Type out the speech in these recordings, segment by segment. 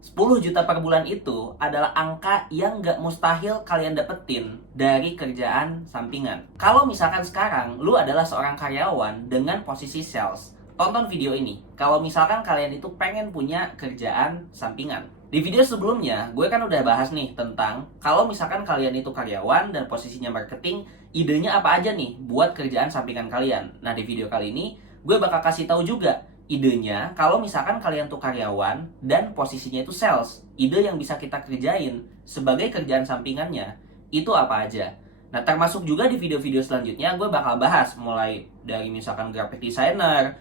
10 juta per bulan itu adalah angka yang nggak mustahil kalian dapetin dari kerjaan sampingan. Kalau misalkan sekarang lu adalah seorang karyawan dengan posisi sales, tonton video ini. Kalau misalkan kalian itu pengen punya kerjaan sampingan. Di video sebelumnya, gue kan udah bahas nih tentang kalau misalkan kalian itu karyawan dan posisinya marketing, idenya apa aja nih buat kerjaan sampingan kalian. Nah, di video kali ini, gue bakal kasih tahu juga idenya kalau misalkan kalian tuh karyawan dan posisinya itu sales. Ide yang bisa kita kerjain sebagai kerjaan sampingannya itu apa aja. Nah, termasuk juga di video-video selanjutnya gue bakal bahas mulai dari misalkan graphic designer,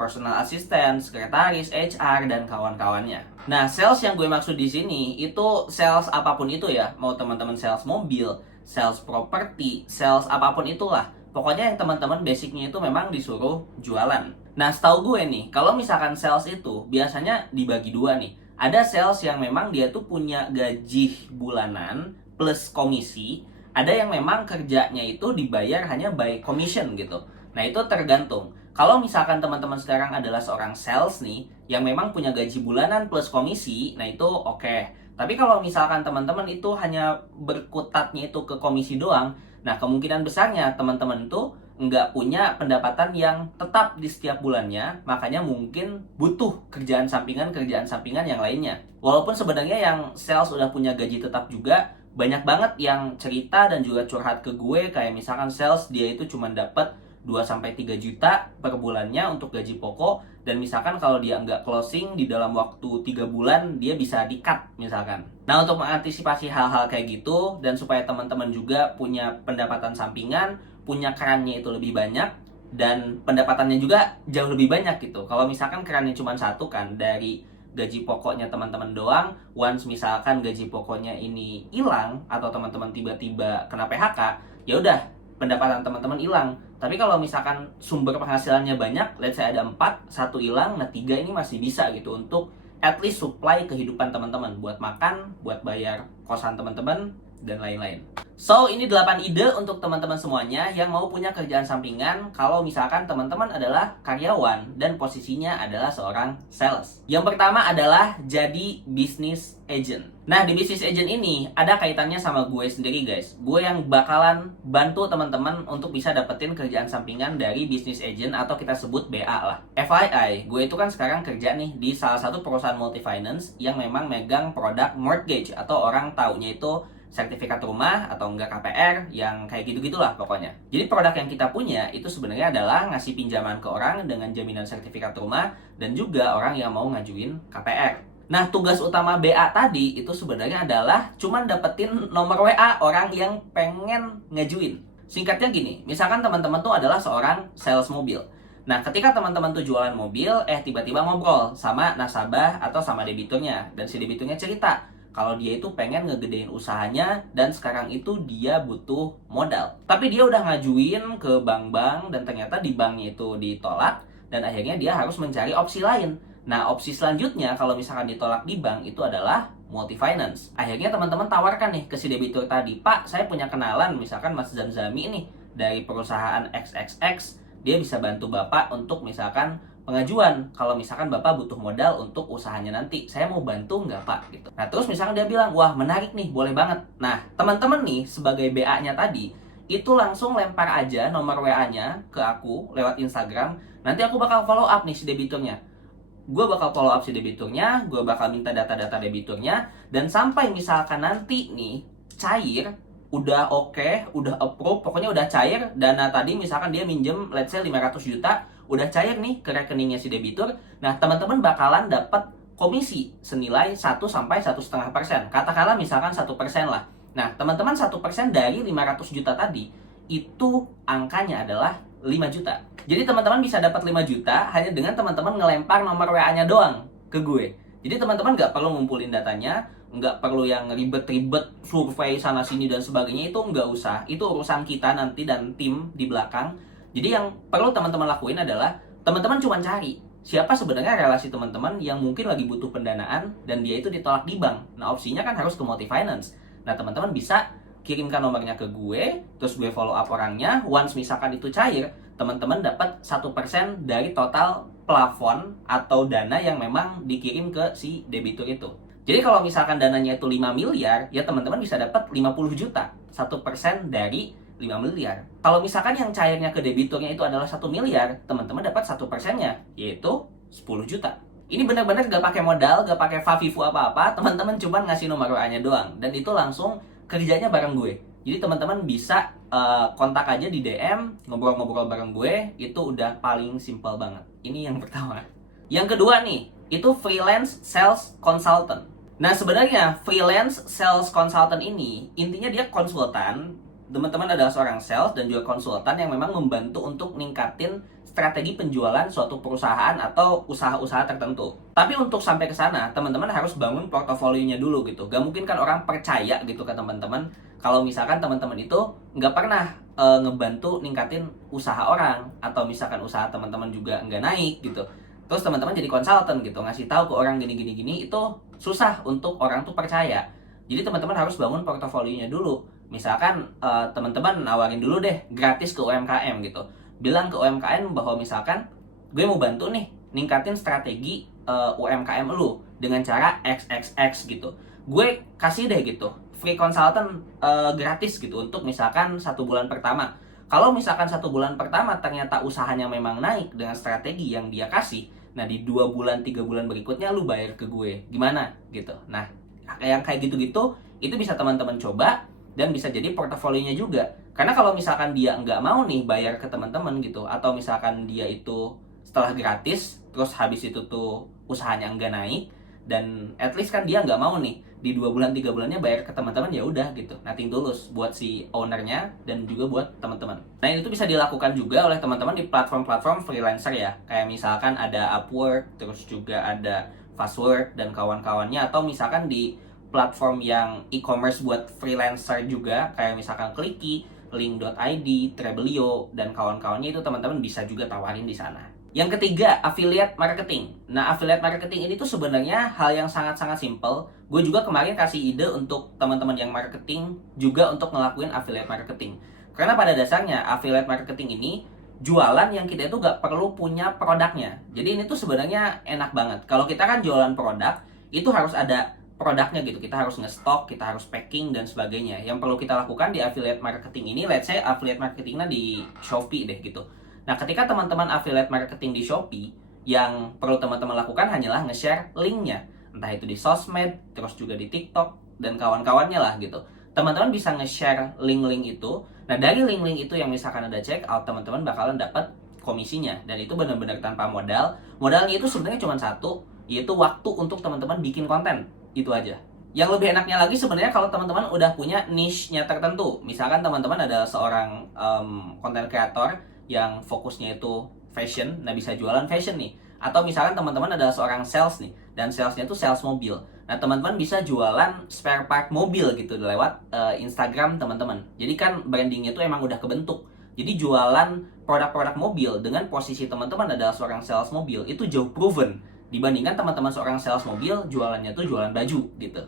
personal assistant, sekretaris, HR, dan kawan-kawannya. Nah, sales yang gue maksud di sini itu sales apapun itu ya. Mau teman-teman sales mobil, sales properti, sales apapun itulah. Pokoknya yang teman-teman basicnya itu memang disuruh jualan. Nah, setahu gue nih, kalau misalkan sales itu biasanya dibagi dua nih. Ada sales yang memang dia tuh punya gaji bulanan plus komisi. Ada yang memang kerjanya itu dibayar hanya by commission gitu. Nah, itu tergantung. Kalau misalkan teman-teman sekarang adalah seorang sales nih, yang memang punya gaji bulanan plus komisi, nah itu oke. Tapi kalau misalkan teman-teman itu hanya berkutatnya itu ke komisi doang, nah kemungkinan besarnya teman-teman itu nggak punya pendapatan yang tetap di setiap bulannya, makanya mungkin butuh kerjaan sampingan yang lainnya. Walaupun sebenarnya yang sales udah punya gaji tetap juga, banyak banget yang cerita dan juga curhat ke gue, kayak misalkan sales dia itu cuma dapat 2-3 juta per bulannya untuk gaji pokok, dan misalkan kalau dia nggak closing di dalam waktu 3 bulan, dia bisa di-cut misalkan. Nah, untuk mengantisipasi hal-hal kayak gitu, dan supaya teman-teman juga punya pendapatan sampingan, punya kerannya itu lebih banyak, dan pendapatannya juga jauh lebih banyak gitu. Kalau misalkan kerannya cuma satu kan, dari gaji pokoknya teman-teman doang, once misalkan gaji pokoknya ini hilang, atau teman-teman tiba-tiba kena PHK, ya udah, pendapatan teman-teman hilang. Tapi kalau misalkan sumber penghasilannya banyak, let's say ada 4, satu hilang, nah 3 ini masih bisa gitu untuk at least supply kehidupan teman-teman, buat makan, buat bayar kosan teman-teman, dan lain-lain. So, ini 8 ide untuk teman-teman semuanya yang mau punya kerjaan sampingan kalau misalkan teman-teman adalah karyawan dan posisinya adalah seorang sales. Yang pertama adalah jadi business agent. Nah, di business agent ini ada kaitannya sama gue sendiri guys. Gue yang bakalan bantu teman-teman untuk bisa dapetin kerjaan sampingan dari business agent atau kita sebut BA lah. FYI, gue itu kan sekarang kerja nih di salah satu perusahaan multi-finance yang memang megang produk mortgage atau orang taunya itu sertifikat rumah atau enggak KPR, yang kayak gitu-gitulah pokoknya. Jadi produk yang kita punya itu sebenarnya adalah ngasih pinjaman ke orang dengan jaminan sertifikat rumah dan juga orang yang mau ngajuin KPR. Nah, tugas utama BA tadi itu sebenarnya adalah cuman dapetin nomor WA orang yang pengen ngajuin. Singkatnya gini, misalkan teman-teman tuh adalah seorang sales mobil. Nah, ketika teman-teman tuh jualan mobil, tiba-tiba ngobrol sama nasabah atau sama debiturnya, dan si debiturnya cerita kalau dia itu pengen ngegedein usahanya dan sekarang itu dia butuh modal. Tapi dia udah ngajuin ke bank-bank dan ternyata di banknya itu ditolak dan akhirnya dia harus mencari opsi lain. Nah, opsi selanjutnya kalau misalkan ditolak di bank itu adalah multi finance. Akhirnya teman-teman tawarkan nih ke si debitur tadi, "Pak, saya punya kenalan misalkan Mas Zamzami nih dari perusahaan XXX, dia bisa bantu Bapak untuk misalkan pengajuan kalau misalkan Bapak butuh modal untuk usahanya nanti, saya mau bantu nggak Pak?" gitu. Nah, terus misalkan dia bilang, "Wah, menarik nih, boleh banget." Nah, teman-teman nih sebagai BA-nya tadi itu langsung lempar aja nomor WA-nya ke aku lewat Instagram. Nanti aku bakal follow up nih si debiturnya. Gue bakal follow up si debiturnya, gue bakal minta data-data debiturnya, dan sampai misalkan nanti nih cair, udah oke, udah approve, pokoknya udah cair dana tadi, misalkan dia minjem let's say 500 juta, udah cair nih ke rekeningnya si debitur. Nah, teman-teman bakalan dapat komisi senilai 1-1,5%. Katakanlah misalkan 1% lah. Nah, teman-teman 1% dari 500 juta tadi, itu angkanya adalah 5 juta. Jadi teman-teman bisa dapat 5 juta hanya dengan teman-teman ngelempar nomor WA-nya doang ke gue. Jadi teman-teman nggak perlu ngumpulin datanya, nggak perlu yang ribet-ribet survei sana sini dan sebagainya, itu nggak usah. Itu urusan kita nanti dan tim di belakang. Jadi yang perlu teman-teman lakuin adalah teman-teman cuma cari siapa sebenarnya relasi teman-teman yang mungkin lagi butuh pendanaan dan dia itu ditolak di bank. Nah, opsinya kan harus ke multi finance. Nah, teman-teman bisa kirimkan nomornya ke gue, terus gue follow up orangnya. Once misalkan itu cair, teman-teman dapat 1% dari total plafon atau dana yang memang dikirim ke si debitur itu. Jadi kalau misalkan dananya itu 5 miliar, ya teman-teman bisa dapat 50 juta. 1% dari 5 miliar. Kalau misalkan yang cairnya ke debiturnya itu adalah 1 miliar, teman-teman dapat 1%-nya, yaitu 10 juta. Ini benar-benar gak pakai modal, gak pakai Favifu apa-apa, teman-teman cuma ngasih nomor WA-nya doang. Dan itu langsung kerjanya bareng gue. Jadi teman-teman bisa kontak aja di DM, ngobrol-ngobrol bareng gue, itu udah paling simple banget. Ini yang pertama. Yang kedua nih, itu freelance sales consultant. Nah sebenarnya freelance sales consultant ini intinya dia konsultan. Teman-teman adalah seorang sales dan juga konsultan yang memang membantu untuk ningkatin strategi penjualan suatu perusahaan atau usaha-usaha tertentu. Tapi untuk sampai ke sana, teman-teman harus bangun portofolionya dulu gitu. Gak mungkin kan orang percaya gitu ke teman-teman kalau misalkan teman-teman itu nggak pernah ngebantu ningkatin usaha orang, atau misalkan usaha teman-teman juga nggak naik gitu. Terus teman-teman jadi konsultan gitu, ngasih tahu ke orang gini, itu susah untuk orang tuh percaya. Jadi teman-teman harus bangun portofolionya dulu. Misalkan teman-teman nawarin dulu deh gratis ke UMKM gitu. Bilang ke UMKM bahwa misalkan gue mau bantu nih ningkatin strategi UMKM lu dengan cara XXX gitu. Gue kasih deh gitu free consultant gratis gitu untuk misalkan 1 bulan pertama. Kalau misalkan 1 bulan pertama ternyata usahanya memang naik dengan strategi yang dia kasih, nah di 2 bulan 3 bulan berikutnya lu bayar ke gue, gimana gitu. Nah yang kayak gitu-gitu itu bisa teman-teman coba dan bisa jadi portofolionya juga. Karena kalau misalkan dia nggak mau nih bayar ke teman-teman gitu, atau misalkan dia itu setelah gratis terus habis itu tuh usahanya nggak naik, dan at least kan dia nggak mau nih di 2 bulan 3 bulannya bayar ke teman-teman, ya udah gitu, nothing tulus buat si ownernya dan juga buat teman-teman. Nah itu bisa dilakukan juga oleh teman-teman di platform-platform freelancer ya, kayak misalkan ada Upwork, terus juga ada Fastwork dan kawan-kawannya, atau misalkan di platform yang e-commerce buat freelancer juga kayak misalkan Clicky, link.id, Trebelio dan kawan-kawannya, itu teman-teman bisa juga tawarin di sana. Yang ketiga, affiliate marketing. Nah, affiliate marketing ini tuh sebenarnya hal yang sangat-sangat simple. Gue juga kemarin kasih ide untuk teman-teman yang marketing juga untuk ngelakuin affiliate marketing. Karena pada dasarnya affiliate marketing ini jualan yang kita itu gak perlu punya produknya. Jadi ini tuh sebenarnya enak banget. Kalau kita kan jualan produk, itu harus ada produknya gitu. Kita harus nge-stock, kita harus packing dan sebagainya. Yang perlu kita lakukan di affiliate marketing ini, let's say affiliate marketingnya di Shopee deh gitu. Nah, ketika teman-teman affiliate marketing di Shopee, yang perlu teman-teman lakukan hanyalah nge-share linknya. Entah itu di sosmed, terus juga di TikTok, dan kawan-kawannya lah gitu. Teman-teman bisa nge-share link-link itu. Nah, dari link-link itu yang misalkan ada check out, teman-teman bakalan dapat komisinya. Dan itu benar-benar tanpa modal. Modalnya itu sebenarnya cuma satu, yaitu waktu untuk teman-teman bikin konten. Itu aja. Yang lebih enaknya lagi sebenarnya kalau teman-teman udah punya niche-nya tertentu. Misalkan teman-teman ada seorang content creator yang fokusnya itu fashion, nah bisa jualan fashion nih. Atau misalkan teman-teman adalah seorang sales nih, dan salesnya itu sales mobil. Nah teman-teman bisa jualan spare part mobil gitu lewat Instagram teman-teman. Jadi kan brandingnya itu emang udah kebentuk. Jadi jualan produk-produk mobil dengan posisi teman-teman adalah seorang sales mobil itu jauh proven dibandingkan teman-teman seorang sales mobil jualannya tuh jualan baju gitu.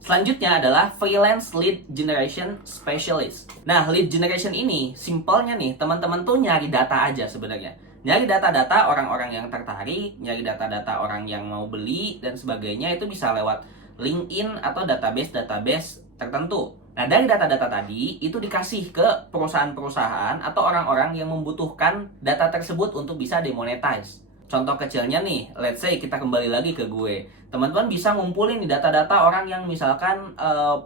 Selanjutnya adalah freelance lead generation specialist. Nah, lead generation ini simpelnya nih, teman-teman tuh nyari data aja sebenarnya. Nyari data-data orang-orang yang tertarik, nyari data-data orang yang mau beli dan sebagainya, itu bisa lewat LinkedIn atau database-database tertentu. Nah, dari data-data tadi itu dikasih ke perusahaan-perusahaan atau orang-orang yang membutuhkan data tersebut untuk bisa demonetize. Contoh kecilnya nih, let's say kita kembali lagi ke gue. Teman-teman bisa ngumpulin nih data-data orang yang misalkan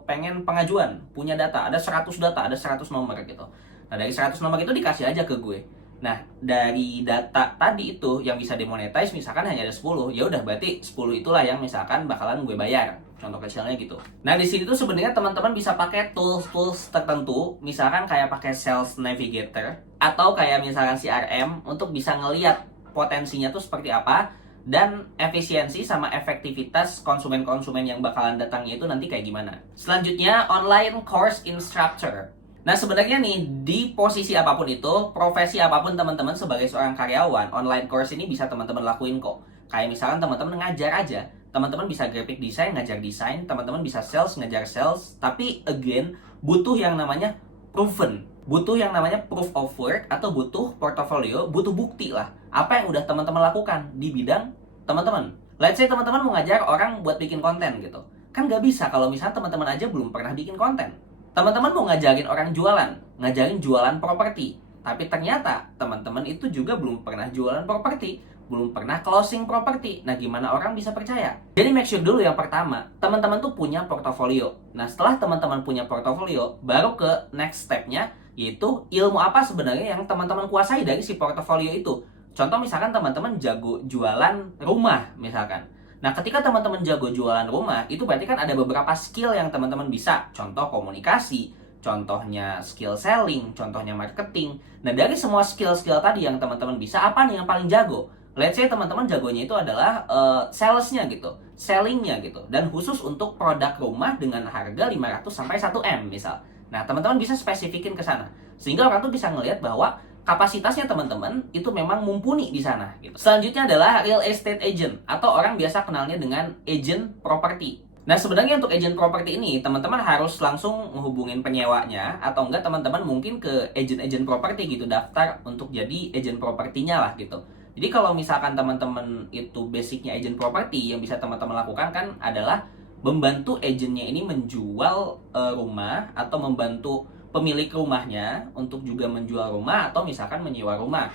pengen pengajuan, punya data, ada 100 data, ada 100 nomor gitu. Nah, dari 100 nomor itu dikasih aja ke gue. Nah, dari data tadi itu yang bisa demonetize misalkan hanya ada 10, ya udah berarti 10 itulah yang misalkan bakalan gue bayar. Contoh kecilnya gitu. Nah, di sini tuh sebenarnya teman-teman bisa pakai tools-tools tertentu, misalkan kayak pakai Sales Navigator atau kayak misalkan CRM untuk bisa ngelihat potensinya tuh seperti apa, dan efisiensi sama efektivitas konsumen-konsumen yang bakalan datangnya itu nanti kayak gimana. Selanjutnya, online course instructor. Nah sebenarnya nih, di posisi apapun itu, profesi apapun teman-teman sebagai seorang karyawan, online course ini bisa teman-teman lakuin kok. Kayak misalkan teman-teman ngajar aja, teman-teman bisa graphic design, ngajar desain, teman-teman bisa sales, ngajar sales. Tapi again, butuh yang namanya proven, butuh yang namanya proof of work, atau butuh portofolio, butuh bukti lah apa yang udah teman-teman lakukan di bidang teman-teman. Let's say teman-teman mau ngajar orang buat bikin konten gitu. Kan nggak bisa kalau misalnya teman-teman aja belum pernah bikin konten. Teman-teman mau ngajarin orang jualan, ngajarin jualan properti. Tapi ternyata teman-teman itu juga belum pernah jualan properti, belum pernah closing properti. Nah, gimana orang bisa percaya? Jadi make sure dulu yang pertama, teman-teman tuh punya portofolio. Nah, setelah teman-teman punya portofolio, baru ke next step-nya, yaitu ilmu apa sebenarnya yang teman-teman kuasai dari si portofolio itu. Contoh misalkan teman-teman jago jualan rumah misalkan. Nah, ketika teman-teman jago jualan rumah, itu berarti kan ada beberapa skill yang teman-teman bisa. Contoh komunikasi, contohnya skill selling, contohnya marketing. Nah, dari semua skill-skill tadi yang teman-teman bisa, apa nih yang paling jago? Let's say teman-teman jagonya itu adalah salesnya gitu, sellingnya gitu. Dan khusus untuk produk rumah dengan harga 500 sampai 1M misal. Nah, teman-teman bisa spesifikin ke sana. Sehingga orang tuh bisa ngelihat bahwa kapasitasnya teman-teman itu memang mumpuni di sana. Gitu. Selanjutnya adalah real estate agent atau orang biasa kenalnya dengan agent property. Nah, sebenarnya untuk agent property ini teman-teman harus langsung menghubungin penyewanya atau enggak teman-teman mungkin ke agent-agent property gitu daftar untuk jadi agent propertinya lah gitu. Jadi kalau misalkan teman-teman itu basicnya agent property yang bisa teman-teman lakukan kan adalah membantu agentnya ini menjual rumah atau membantu pemilik rumahnya untuk juga menjual rumah atau misalkan menyewa rumah.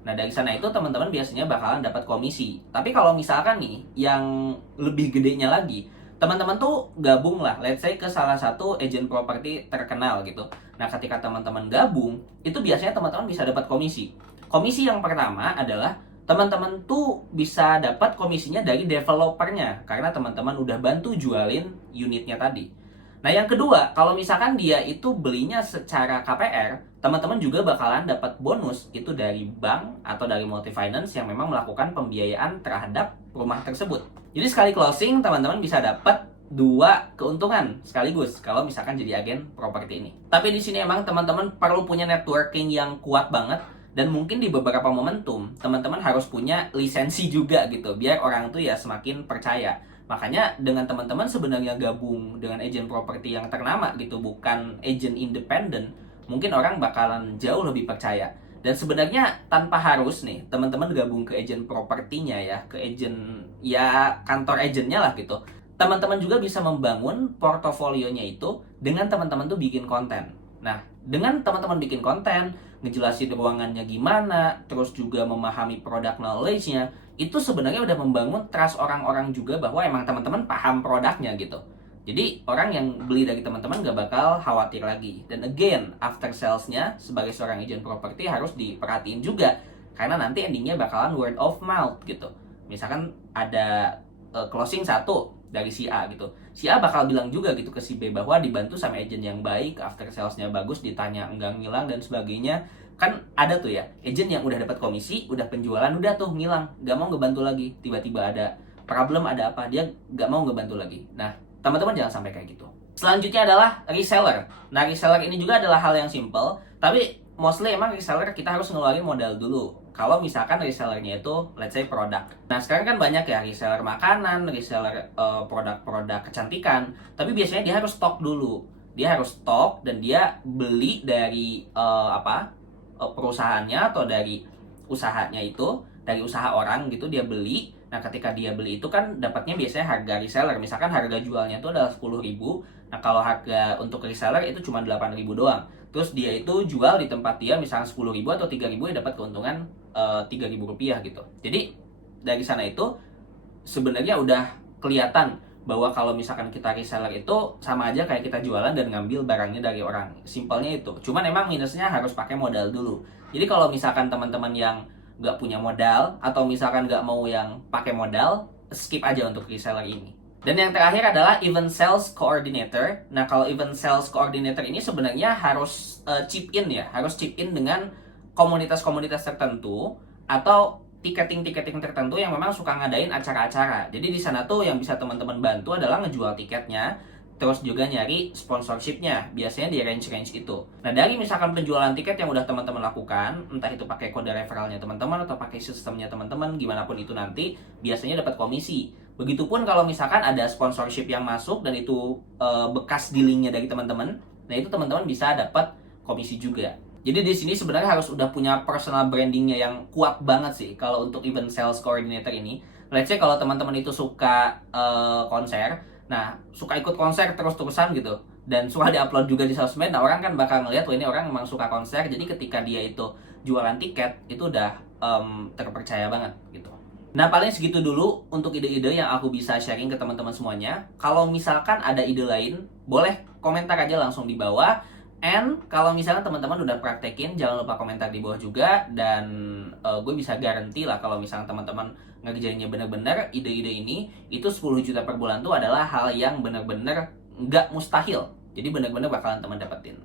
Nah, dari sana itu teman-teman biasanya bakalan dapat komisi. Tapi kalau misalkan nih yang lebih gedenya lagi, teman-teman tuh gabung lah, let's say ke salah satu agent properti terkenal gitu. Nah, ketika teman-teman gabung, itu biasanya teman-teman bisa dapat komisi. Komisi yang pertama adalah teman-teman tuh bisa dapat komisinya dari developernya karena teman-teman udah bantu jualin unitnya tadi. Nah, yang kedua, kalau misalkan dia itu belinya secara KPR, teman-teman juga bakalan dapat bonus itu dari bank atau dari multi-finance yang memang melakukan pembiayaan terhadap rumah tersebut. Jadi sekali closing, teman-teman bisa dapat dua keuntungan sekaligus kalau misalkan jadi agen properti ini. Tapi di sini emang teman-teman perlu punya networking yang kuat banget dan mungkin di beberapa momentum teman-teman harus punya lisensi juga gitu biar orang tuh ya semakin percaya. Makanya dengan teman-teman sebenarnya gabung dengan agent properti yang ternama gitu, bukan agent independen, mungkin orang bakalan jauh lebih percaya. Dan sebenarnya tanpa harus nih teman-teman gabung ke agent propertinya ya, ke agent ya kantor agentnya lah gitu. Teman-teman juga bisa membangun portofolionya itu dengan teman-teman tuh bikin konten. Nah, dengan teman-teman bikin konten, ngejelasin ruangannya gimana, terus juga memahami produk knowledge-nya, itu sebenarnya udah membangun trust orang-orang juga bahwa emang teman-teman paham produknya gitu. Jadi orang yang beli dari teman-teman gak bakal khawatir lagi. Dan again, after sales-nya sebagai seorang agent property harus diperhatiin juga. Karena nanti endingnya bakalan word of mouth gitu. Misalkan ada closing satu dari si A gitu. Si A bakal bilang juga gitu ke si B bahwa dibantu sama agent yang baik, after sales-nya bagus, ditanya enggak ngilang dan sebagainya. Kan ada tuh ya, agent yang udah dapat komisi, udah penjualan, udah tuh ngilang, gak mau ngebantu lagi. Tiba-tiba ada problem, ada apa, dia gak mau ngebantu lagi. Nah, teman-teman jangan sampai kayak gitu. Selanjutnya adalah reseller. Nah, reseller ini juga adalah hal yang simple, tapi mostly emang reseller kita harus ngeluarin modal dulu. Kalau misalkan resellernya itu, let's say produk. Nah, sekarang kan banyak ya reseller makanan, reseller produk-produk kecantikan, tapi biasanya dia harus stok dulu. Dia harus stok dan dia beli dari perusahaannya atau dari usahanya itu, dari usaha orang gitu dia beli. Nah, ketika dia beli itu kan dapatnya biasanya harga reseller. Misalkan harga jualnya itu adalah 10.000. Nah, kalau harga untuk reseller itu cuma 8.000 doang. Terus dia itu jual di tempat dia misalnya 10.000 atau 3.000 ya dapat keuntungan 3.000 rupiah gitu. Jadi dari sana itu sebenarnya udah kelihatan bahwa kalau misalkan kita reseller itu sama aja kayak kita jualan dan ngambil barangnya dari orang. Simpelnya itu. Cuman emang minusnya harus pakai modal dulu. Jadi kalau misalkan teman-teman yang nggak punya modal atau misalkan nggak mau yang pakai modal, skip aja untuk reseller ini. Dan yang terakhir adalah event sales coordinator. Nah, kalau event sales coordinator ini sebenarnya harus chip in ya, harus chip in dengan komunitas-komunitas tertentu atau tiketing-tiketing tertentu yang memang suka ngadain acara-acara. Jadi di sana tuh yang bisa teman-teman bantu adalah ngejual tiketnya, terus juga nyari sponsorshipnya, biasanya di range-range itu. Nah, dari misalkan penjualan tiket yang udah teman-teman lakukan, entah itu pakai kode referralnya teman-teman atau pakai sistemnya teman-teman, gimana pun itu nanti, biasanya dapat komisi. Begitupun kalau misalkan ada sponsorship yang masuk dan itu bekas dealingnya dari teman-teman, nah itu teman-teman bisa dapat komisi juga. Jadi di sini sebenarnya harus udah punya personal brandingnya yang kuat banget sih kalau untuk event sales coordinator ini. Let's say kalau teman-teman itu suka konser, nah suka ikut konser terus-terusan gitu, dan suka diupload juga di sosmed, nah orang kan bakal ngeliat, wah ini orang memang suka konser, jadi ketika dia itu jualan tiket, itu udah terpercaya banget gitu. Nah paling segitu dulu untuk ide-ide yang aku bisa sharing ke teman-teman semuanya. Kalau misalkan ada ide lain, boleh komentar aja langsung di bawah. And kalau misalnya teman-teman udah praktekin, jangan lupa komentar di bawah juga. Dan gue bisa garanti lah kalau misalnya teman-teman ngerjainnya bener-bener, ide-ide ini, itu 10 juta per bulan tuh adalah hal yang bener-bener nggak mustahil. Jadi bener-bener bakalan teman dapetin.